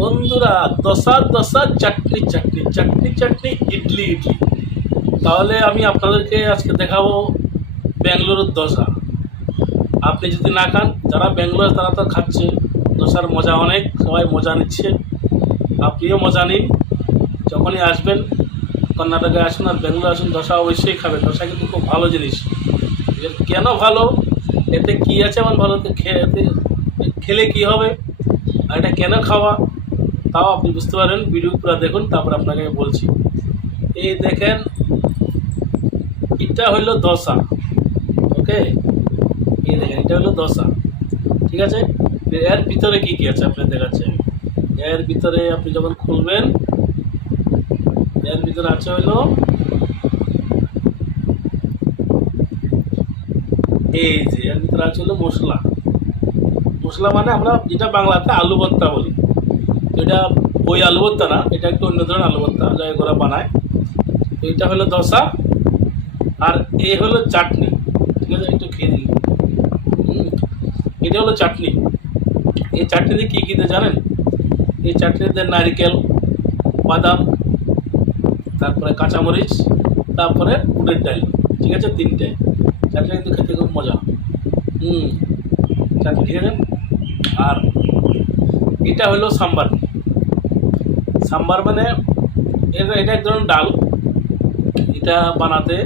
বন্ধুরা, দোসা দোসা, চাটনি চাটনি, চাটনি চাটনি, ইডলি ইডলি। তাহলে আমি আপনাদেরকে আজকে দেখাবো ব্যাঙ্গালোরের দোসা। আপনি যদি না খান, যারা ব্যাঙ্গালোর তারা তো খাচ্ছে, দোসার মজা অনেক, সবাই মজা নিচ্ছে। আপনিও মজা নিন। যখনই আসবেন কর্ণাটকে আসুন আর ব্যাঙ্গালোর আসুন, দোসা অবশ্যই খাবেন। দোসা কিন্তু খুব ভালো জিনিস। কেন ভালো, এতে কি আছে এমন ভালো, খেলে কি হবে, আর এটা কেন খাওয়া, তাও আপনি বুঝতে পারেন। ভিডিও পুরো দেখুন, তারপর আপনাকে আমি বলছি। এই দেখেন, এটা হইলো দোসা। ওকে, এই দেখেন, এটা হলো দোসা। ঠিক আছে, এর ভিতরে কি কি আছে আপনি দেখাচ্ছি আমি। এর ভিতরে আপনি যখন খুলবেন, এর ভিতরে আছে হইলো এই যে, এর ভিতরে আছে হলো মশলা। মশলা মানে আমরা যেটা বাংলাতে আলু ভর্তা বলি, এটা ওই আলু ভর্তা না, এটা একটু অন্য ধরনের আলু ভর্তা যা ওরা বানায়। তো এটা হলো দোসা, আর এ হলো চাটনি। ঠিক আছে, একটু খেয়ে দিই। এটা হলো চাটনি। এই চাটনিতে কী কী দেয় জানেন? এই চাটনিতে নারকেল, বাদাম, তারপরে কাঁচামরিচ, তারপরে উড়ের ডাল। ঠিক আছে, তিনটে। চাটনি কিন্তু খেতে খুব মজা। চাটনি, ঠিক আছে। আর এটা হলো সাম্বার। সাম্বার মানে এটা এটা এক ধরনের ডাল। এটা বানাতে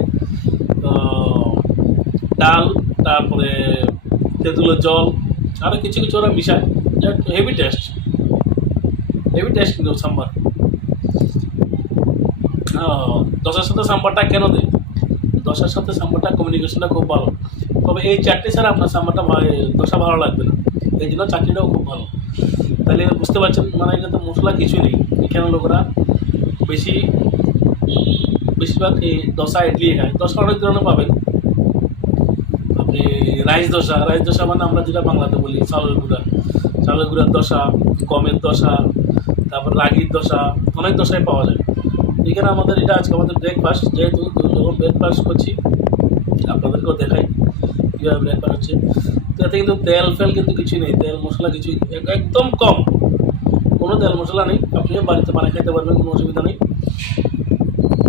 ডাল, তারপরে তেঁতুলের জল, আরও কিছু কিছু ওরা মিশায়। হেভি টেস্ট, হেভি টেস্ট কিন্তু সাম্বার। দশার সাথে সাম্বারটা কেন দেয়? দশার সাথে সাম্বারটা কমিউনিকেশনটা খুব ভালো। তবে এই চাটনি ছাড়া আপনার সাম্বারটা দশা ভালো লাগবে না, এই জন্য চাটনিটাও খুব ভালো। তাহলে বুঝতে পারছেন, মানে এটা তো মশলা কিছু নেই। এখানে লোকেরা বেশি বেশিরভাগ এই দোসা ইডলি খায়। দোসা অনেক ধরনের পাবেন আপনি। রাইস দোসা, রাইস দোসা মানে আমরা যেটা বাংলাতে বলি চালের গুঁড়া, চালের গুঁড়ার দোসা, গমের দোসা, তারপর রাগির দোসা, অনেক দোসাই পাওয়া যায়। এখানে আমাদের এটা আজকে আমাদের ব্রেকফাস্ট, যেহেতু যখন ব্রেকফাস্ট করছি আপনাদেরকেও দেখাই কীভাবে ব্রেকফাস্ট হচ্ছে। তো এতে কিন্তু তেল ফেল কিন্তু কিছুই নেই, তেল মশলা কিছুই একদম কম, কোনো তেল মশলা নেই। আপনিও বাড়িতে বানিয়ে খেতে পারবেন, কোনো অসুবিধা নেই।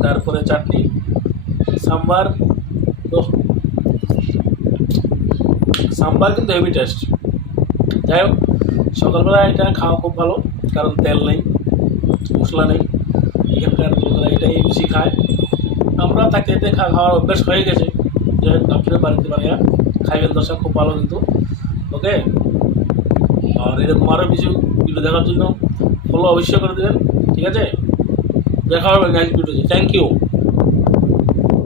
তারপরে চাটনি, সাম্বার। তো সাম্বার কিন্তু হেভি টেস্ট। যাই হোক, সকালবেলা এটা খাওয়া খুব ভালো, কারণ তেল নেই, মশলা নেই। এখানকার লোকেরা এটাই বেশি খায়। আমরা তাকে এতে খাওয়ার অভ্যাস হয়ে গেছে। যে আপনি বাড়িতে বানিয়ে খাইবেন, দশা খুব ভালো কিন্তু। ওকে, আর এরকম আরও কিছু ভিডিও দেখার জন্য ফলো অবশ্যই করে দেবেন। ঠিক আছে, দেখা হবে নেক্সট ভিডিওতে। Thank you.